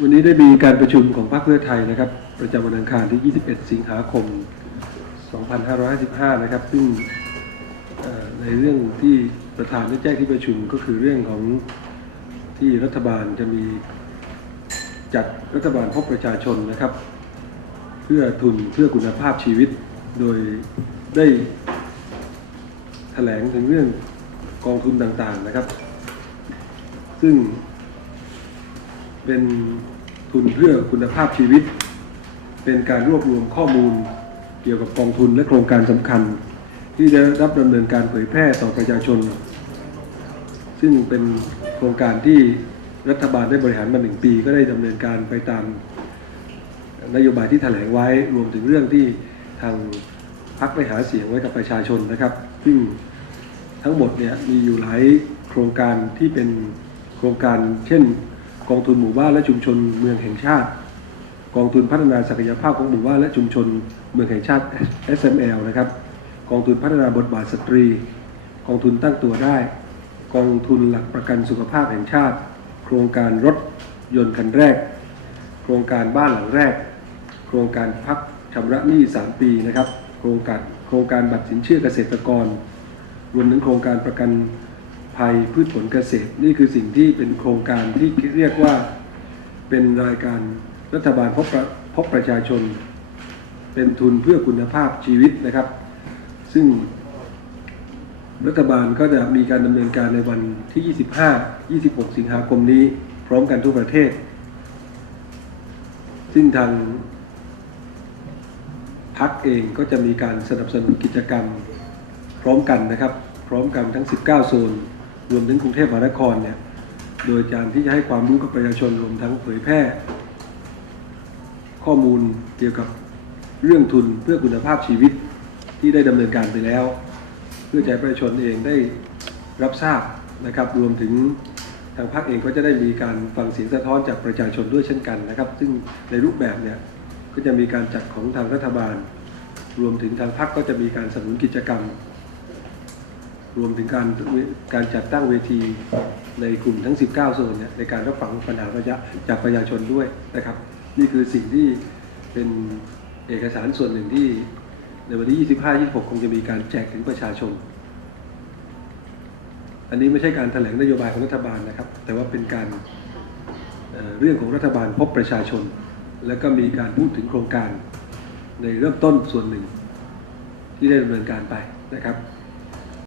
วันนี้ได้มีการประชุมของพรรคเพื่อไทยนะครับ ประจำวันอังคารที่ 21 สิงหาคม 2555 นะครับ ซึ่งในเรื่องที่ประธานได้แจ้งที่ประชุมก็คือเรื่องของที่รัฐบาลจะมีจัดรัฐบาลพบประชาชนนะครับ เพื่อทุนเพื่อคุณภาพชีวิต โดยได้แถลงถึงเรื่องกองทุนต่างๆนะครับ ซึ่ง เป็นทุนเพื่อคุณภาพชีวิต เป็นการรวบรวมข้อมูลเกี่ยวกับกองทุนและโครงการสำคัญ ที่ได้รับดำเนินการเผยแพร่ต่อประชาชน ซึ่งเป็นโครงการที่รัฐบาลได้บริหารมาหนึ่งปี ก็ได้ดำเนินการไปตามนโยบายที่แถลงไว้รวมถึงเรื่องที่ทางพรรคได้หาเสียงไว้กับประชาชนนะครับ ซึ่งทั้งหมดเนี่ยมีอยู่หลายโครงการที่เป็นโครงการเช่น กองทุนหมู่บ้านและชุมชนเมืองแห่งชาติ กองทุนพัฒนาศักยภาพของหมู่บ้านและชุมชนเมืองแห่งชาติ SML นะครับ กองทุนพัฒนาบทบาทสตรี กองทุนตั้งตัวได้ กองทุนหลักประกันสุขภาพแห่งชาติ โครงการรถยนต์คันแรก โครงการบ้านหลังแรก โครงการพักชำระหนี้ 3 ปีนะครับ โครงการโครงการบัตรสินเชื่อเกษตรกร รวมถึงโครงการประกัน ภัยพืชผลเกษตร นี่คือสิ่งที่เป็นโครงการที่เรียกว่าเป็นรายการรัฐบาลพบประพบประชาชน เป็นทุนเพื่อคุณภาพชีวิตนะครับ ซึ่งรัฐบาลก็จะมีการดำเนินการในวันที่ 25 26 สิงหาคมนี้ พร้อมกันทั่วประเทศ ซึ่งทางพักเองก็จะมีการสนับสนุนกิจกรรมพร้อมกันนะครับ พร้อมกันทั้ง 19 โซน รวมถึงกรุงเทพมหานครเนี่ยโดยการที่จะให้ความรู้กับประชาชนรวมทั้งเผยแพร่ ข้อมูลเกี่ยวกับเรื่องทุนเพื่อคุณภาพชีวิตที่ได้ดำเนินการไปแล้ว เพื่อให้ประชาชนเองได้รับทราบนะครับ รวมถึงทางพรรคเองก็จะได้มีการฟังเสียงสะท้อนจากประชาชนด้วยเช่นกันนะครับ ซึ่งในรูปแบบเนี่ยก็จะมีการจัดของทางรัฐบาล รวมถึงทางพรรคก็จะมีการสนับสนุนกิจกรรม รวมถึงการการจัดตั้งเวทีในกลุ่มทั้ง 19 โซนเนี่ยในการรับฟังปัญหาประชาจากประชาชนด้วยนะครับ นี่คือสิ่งที่เป็นเอกสารส่วนหนึ่งที่ในวันที่ 25 26 คงจะมีการแจกถึงประชาชน อันนี้ไม่ใช่การแถลงนโยบายของรัฐบาลนะครับ แต่ว่าเป็นการเเรื่องของรัฐบาลพบประชาชน แล้วก็มีการพูดถึงโครงการในเริ่มต้นส่วนหนึ่งที่ได้ดำเนินการไปนะครับ